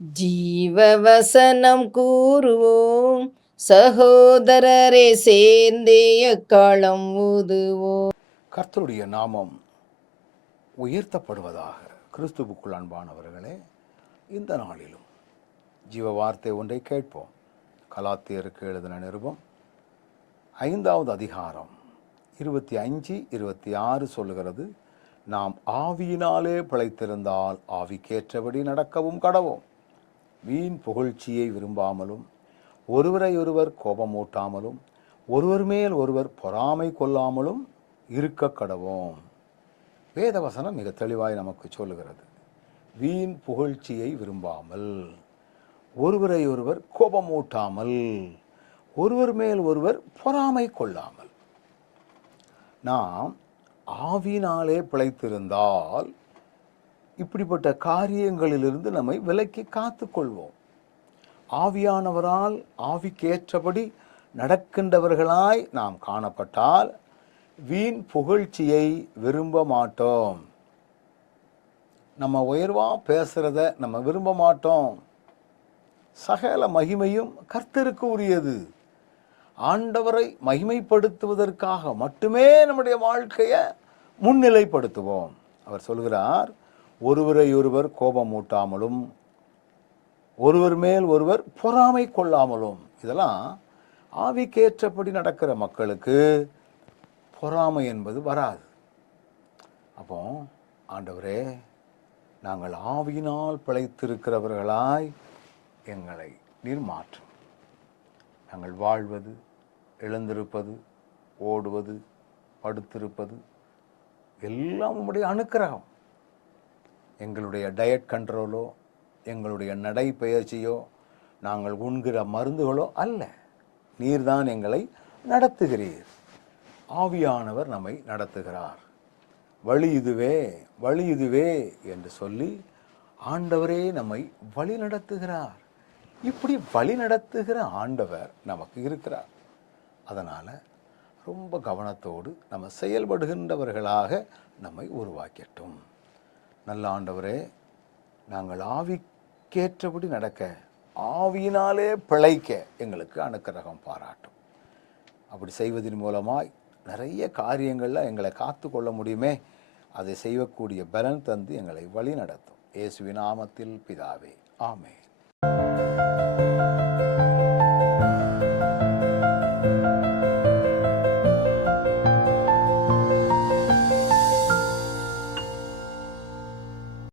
ஜீவவசனம் கூறுவோம், சகோதரரே சேர்ந்தே எக்காலம் ஊதுவோம். கர்த்தருடைய நாமம் உயர்த்தப்படுவதாக. கிறிஸ்துவுக்குள் அன்பானவர்களே, இந்த நாளிலும் ஜீவ வார்த்தை ஒன்றை கேட்போம். கலாத்தியருக்கு எழுதின நிருபம் 5வது அதிகாரம் 25, 26 சொல்லுகிறது, நாம் ஆவியினாலே பிழைத்திருந்தால் ஆவிக்கேற்றபடி நடக்கவும் கடவோம். வீண் புகழ்ச்சியை விரும்பாமலும், ஒருவரையொருவர் கோபமூட்டாமலும், ஒருவர் மேல் ஒருவர் பொறாமை கொள்ளாமலும் இருக்க கடவோம். வேதவசனம் மிக தெளிவாய் நமக்கு சொல்லுகிறது. வீண் புகழ்ச்சியை விரும்பாமல், ஒருவரை ஒருவர் கோபமூட்டாமல், ஒருவர் மேல் ஒருவர் பொறாமை கொள்ளாமல். நாம் ஆவியினாலே பிழைத்திருந்தால் இப்படிப்பட்ட காரியங்களிலிருந்து நம்மை விலக்கி காத்து கொள்வோம். ஆவியானவரால் ஆவிக்கேற்றபடி நடக்கின்றவர்களாய் நாம் காணப்பட்டால் வீண் புகழ்ச்சியை விரும்ப மாட்டோம். நம்ம உயர்வா பேசுறத நம்ம விரும்ப மாட்டோம். சகல மகிமையும் கர்த்தருக்கு உரியது. ஆண்டவரை மகிமைப்படுத்துவதற்காக மட்டுமே நம்முடைய வாழ்க்கையை முன்னிலைப்படுத்துவோம். அவர் சொல்கிறார், ஒருவரை ஒருவர் கோபமூட்டாமலும், ஒருவர் மேல் ஒருவர் பொறாமை கொள்ளாமலும். இதெல்லாம் ஆவிக்கேற்றபடி நடக்கிற மக்களுக்கு பொறாமை என்பது வராது. அப்போ ஆண்டவரே, நாங்கள் ஆவியினால் பிழைத்திருக்கிறவர்களாய் எங்களை நீர் மாற்றும். நாங்கள் வாழ்வது, எழுந்திருப்பது, ஓடுவது, படுத்திருப்பது எல்லாம் உம்முடைய அனுக்கிரகம். எங்களுடைய டயட் கண்ட்ரோலோ, எங்களுடைய நடைப்பயிற்சியோ, நாங்கள் உண்கிற மருந்துகளோ அல்ல. நீர்தான் எங்களை நடத்துகிறீர். ஆவியானவர் நம்மை நடத்துகிறார். வழி இதுவே, வழி இதுவே என்று சொல்லி ஆண்டவரே நம்மை வழி நடத்துகிறார். இப்படி வழி நடத்துகிற ஆண்டவர் நமக்கு இருக்கிறார். அதனால் ரொம்ப கவனத்தோடு நம்ம செயல்படுகின்றவர்களாக நம்மை உருவாக்கட்டும். நல்ல ஆண்டவரே, நாங்கள் ஆவிக்கேற்றபடி நடக்க, ஆவியினாலே பிழைக்க எங்களுக்கு அனுக்கிரகம் பாராட்டும். அப்படி செய்வதன் மூலமாய் நிறைய காரியங்களில் எங்களை காத்து கொள்ள முடியுமே. அதை செய்யக்கூடிய பலன் தந்து எங்களை வழி நடத்தும். இயேசுவின் நாமத்தில் பிதாவே, ஆமென்.